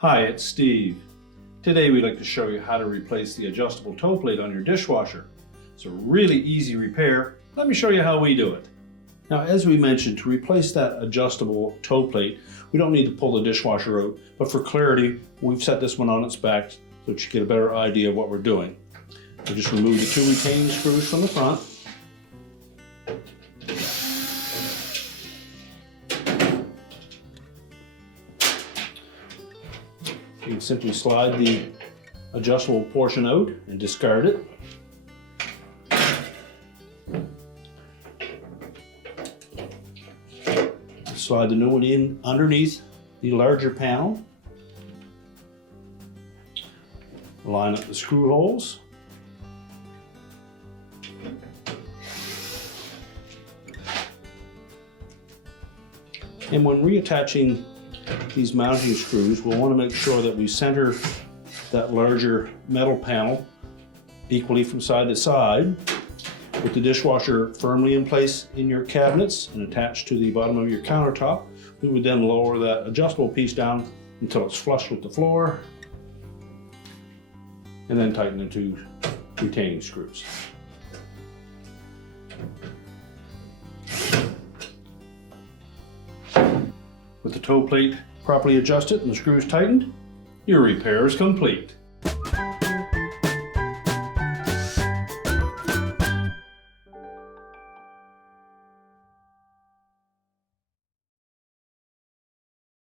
Hi, it's Steve. Today we'd like to show you how to replace the adjustable toe plate on your dishwasher. It's a really easy repair. Let me show you how we do it. Now, as we mentioned, to replace that adjustable toe plate, we don't need to pull the dishwasher out, but for clarity, we've set this one on its back so that you get a better idea of what we're doing. We just remove the two retaining screws from the front. You can simply slide the adjustable portion out and discard it. Slide the new one in underneath the larger panel. Line up the screw holes. And when reattaching these mounting screws, we'll want to make sure that we center that larger metal panel equally from side to side, with the dishwasher firmly in place in your cabinets and attached to the bottom of your countertop. We would then lower that adjustable piece down until it's flush with the floor, and then tighten the two retaining screws. With the toe plate properly adjusted and the screws tightened, your repair is complete.